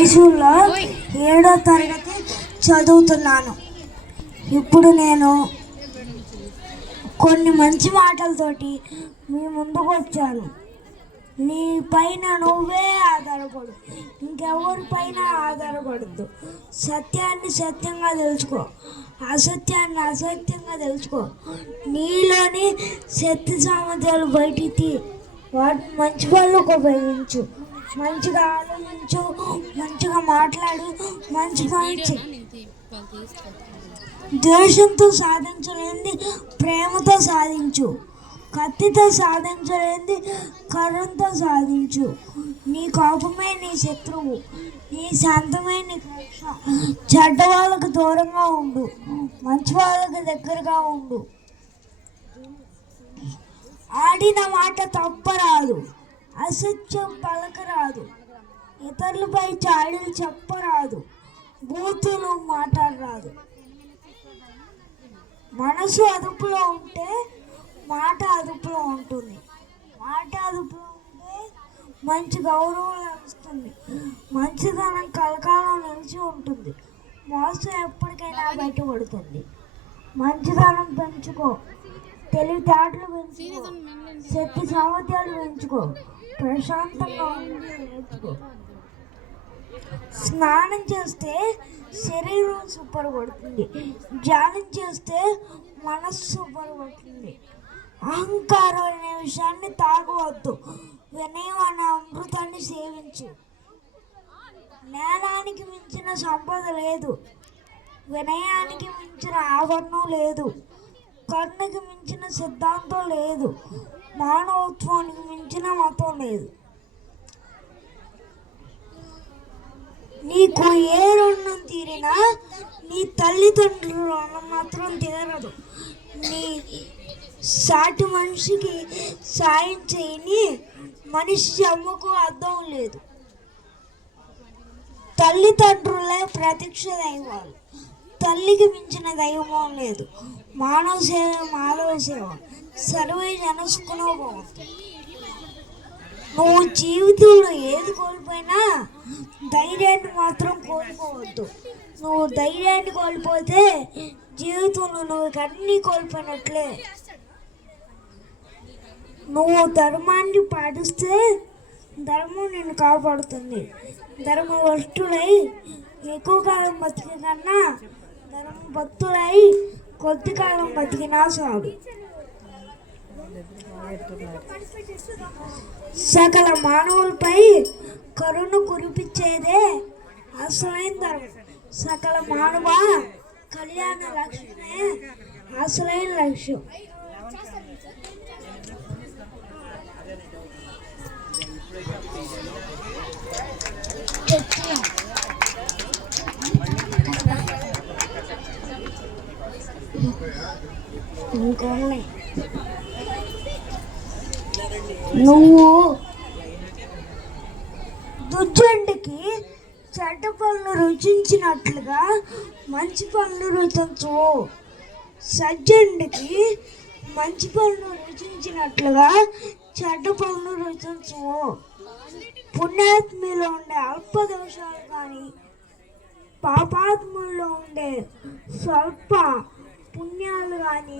మైసూర్లో ఏడో తరగతి చదువుతున్నాను. ఇప్పుడు నేను కొన్ని మంచి మాటలతోటి మీ ముందుకు వచ్చాను. నీ పైన నువ్వే ఆధారపడు. ఇంకెవరి పైన ఆధారపడద్దు. సత్యాన్ని సత్యంగా తెలుసుకో. అసత్యాన్ని అసత్యంగా తెలుసుకో. నీలోని శక్తి సామర్థ్యాలు బయటికి తీ. వాటిని మంచి పనులకు ఉపయోగించు. మంచిగా ఆలోచించు మంచిగా మాట్లాడు మంచిగా ద్వేషంతో సాధించలేనిది ప్రేమతో సాధించు కత్తితో సాధించలేని కర్రంతో సాధించు. నీ కోపమే నీ శత్రువు నీ శాంతమే నీ చెడ్డ వాళ్ళకు దూరంగా ఉండు మంచి వాళ్ళకి దగ్గరగా ఉండు. ఆడిన మాట తప్పరాదు. అసత్యం పలకరాదు. ఇతరులపై చాడీలు చెప్పరాదు. బూతులు మాట్లాడరాదు. మనసు అదుపులో ఉంటే మాట అదుపులో ఉంటుంది. మాట అదుపులో ఉంటే మంచి గౌరవం లభిస్తుంది. మంచిదనం కలకాలం నిలిచి ఉంటుంది. మోసం ఎప్పటికైనా బయటపడుతుంది. మంచిదనం పెంచుకో. తెలివితేటలు పెంచుకో. శక్తి సామర్థ్యాలు పెంచుకో. ప్రశాంతంగా ఉండి నేర్చుకో. స్నానం చేస్తే శరీరం శుభ్రపడుతుంది ధ్యానం చేస్తే మనస్సు శుభ్రపడుతుంది అహంకారం అనే విషయాన్ని తాగవద్దు. వినయం అనే అమృతాన్ని సేవించు. నేలానికి మించిన సంపద లేదు. వినయానికి మించిన ఆభరణం లేదు. కన్నుకి మించిన సిద్ధాంతం లేదు. మానవత్వానికి మించిన మతం లేదు. నీకు ఏ రుణం తీరినా నీ తల్లిదండ్రుల రుణం మాత్రం తీరదు. నీ సాటి మనిషికి సాయం చేయని మనిషి అమ్మకు అర్థం లేదు. తల్లిదండ్రులే ప్రత్యక్ష దైవాలు తల్లికి మించిన దైవం లేదు. మానవ సేవ మాధవ సేవ. సర్వే జనసుకునో నువ్వు జీవితంలో ఏది కోల్పోయినా ధైర్యాన్ని మాత్రం కోల్పోవద్దు. నువ్వు ధైర్యాన్ని కోల్పోతే జీవితంలో నువ్వు అన్నీ కోల్పోయినట్లే. నువ్వు ధర్మాన్ని పాటిస్తే ధర్మం నిన్ను కాపాడుతుంది. ధర్మ వస్తుడై ఎక్కువ కాలం బతికే కన్నా ధర్మ భక్తులై కొద్ది కాలం బతికినా చాలు. సకల మానవులపై కరుణ కురిపించేదే అసలైన ధర్మం. సకల మానవ కళ్యాణ లక్ష్యమే అసలైన లక్ష్యం. ఇంకొన్నాయి నువ్వు దుర్జండికి చెడ్డ పనులు రుచించినట్లుగా మంచి పనులు రుచించు. సజ్జండికి మంచి పనులు రుచించినట్లుగా చెడ్డ పనులు రుచించు. పుణ్యాత్మలో ఉండే అల్ప దోషాలు కానీ పాపాత్ముల్లో ఉండే స్వల్ప పుణ్యాలు కానీ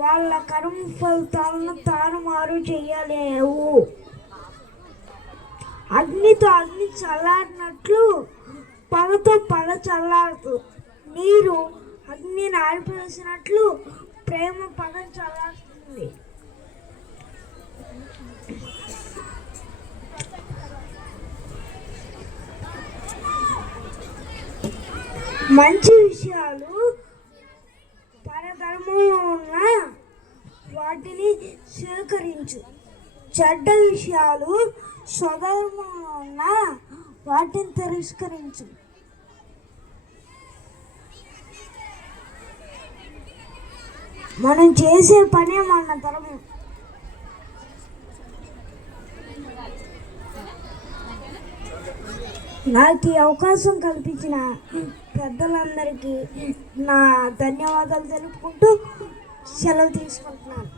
వాళ్ళ కర్మ ఫలితాలను తారుమారు చేయలేవు. అగ్నితో అగ్ని చల్లారినట్లు పగతో పగ చల్లారుతూ నీరు అగ్నిని ఆరిపేసినట్లు ప్రేమ పగ చల్లారుతుంది. మంచి విషయాలు వాటిని స్వీకరించు చెడ్డ విషయాలు స్వధర్మంలో ఉన్న వాటిని తిరస్కరించు. మనం చేసే పనే మన ధర్మం. నాకు ఈ అవకాశం కల్పించిన పెద్దలందరికీ నా ధన్యవాదాలు తెలుపుకుంటూ సెలవు తీసుకుంటున్నాను.